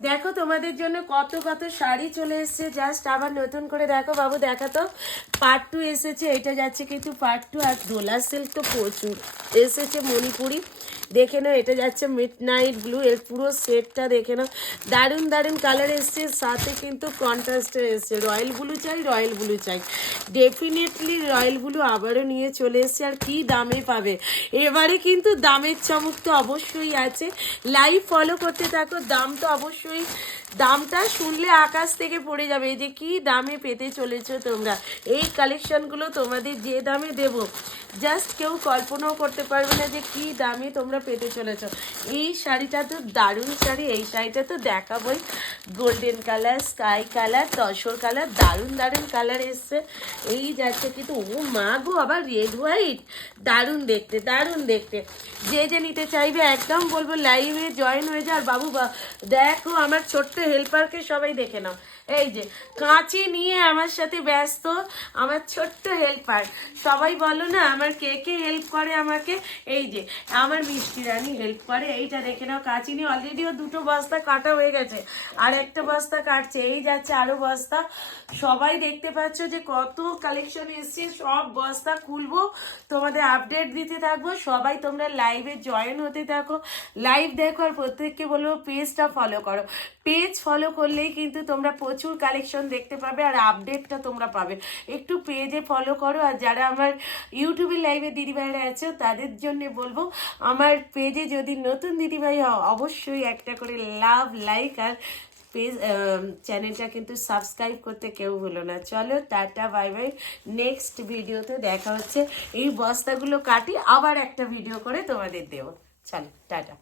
দেখো তোমাদের জন্য কত কত শাড়ি চলে এসেছে, জাস্ট আবার নতুন করে দেখো বাবু, দেখা তো পার্ট 2 এসেছে, এটা যাচ্ছে কিন্তু পার্ট 2। আর ডোলা সিল্ক তো প্রচুর এসেছে, মণিপুরি দেখে নাও, এটা যাচ্ছে মিড নাইট ব্লু, এর পুরো সেটটা দেখে নাও, দারুণ দারুণ কালার এসছে, সাথে কিন্তু কন্ট্রাস্টে এসছে। রয়্যাল ব্লু চাই, রয়্যাল ব্লু চাই, ডেফিনেটলি রয়্যাল ব্লু আবারও নিয়ে চলে এসছে। আর কি দামে পাবে এবারে, কিন্তু দামের চমক তো অবশ্যই আছে, লাইভ ফলো করতে থাকো। দাম তো অবশ্যই, দামটা শুনলে আকাশ থেকে পড়ে যাবে, এই যে কি দামে পেতে চলেছো তোমরা এই কালেকশনগুলো, তোমাদের যে দামে দেব জাস্ট কেউ কল্পনাও করতে পারবে না যে কি দামে তোমরা পেতে চলেছ। এই শাড়িটা তো দারুণ শাড়ি, এই শাড়িটা তো দেখাবোই, golden colour, sky colour, tussar colour, দারুণ দারুণ কালার এসছে। এই যাচ্ছে কিন্তু, ও মা গো, আবার রেড হোয়াইট, দারুণ দেখতে, দারুণ দেখতে। যে যে নিতে চাইবে একদম বলবো লাইভে জয়েন হয়ে যা। আর বাবু দেখো আমার ছোট্ট হেল্পারকে সবাই দেখে নাও, এই যে কাঁচি নিয়ে আমার সাথে ব্যস্ত, আমার ছোট্ট হেল্পার। সবাই বলো না আমার কে কে হেল্প করে আমাকে, এই যে আমার মিষ্টি রানী হেল্প করে। এইটা দেখে নাও, কাঁচি নিয়ে অলরেডিও 2টো বস্তা কাটা হয়ে গেছে, আর একটা বস্তা কাটছে, এই যাচ্ছে আরো বস্তা। সবাই দেখতে পাচ্ছ যে কত কালেকশন এসছে, সব বস্তা খুলবো, তোমাদের আপডেট দিতে থাকবো। সবাই তোমরা লাইভে জয়েন হতে থাকো, লাইভ দেখো, আর প্রত্যেককে বলবো পেজটা ফলো করো। পেজ ফলো করলেই কিন্তু তোমরা প্রচুর কালেকশন দেখতে পাবে, আর আপডেটটা তোমরা পাবে। একটু পেজে ফলো করো। আর যারা আমার ইউটিউবে লাইভে দিদিভাইরা আছে তাদের জন্য বলবো, আমার পেজে যদি নতুন দিদিভাই হও অবশ্যই একটা করে লাভ, লাইক আর পেজ চ্যানেলটা কিন্তু সাবস্ক্রাইব করতে কেউ ভুলো না। চলো টাটা, বাই বাই, নেক্সট ভিডিওতে দেখা হচ্ছে। এই বস্তাগুলো কাটি, আবার একটা ভিডিও করে তোমাদের দেবো। চলো টাটা।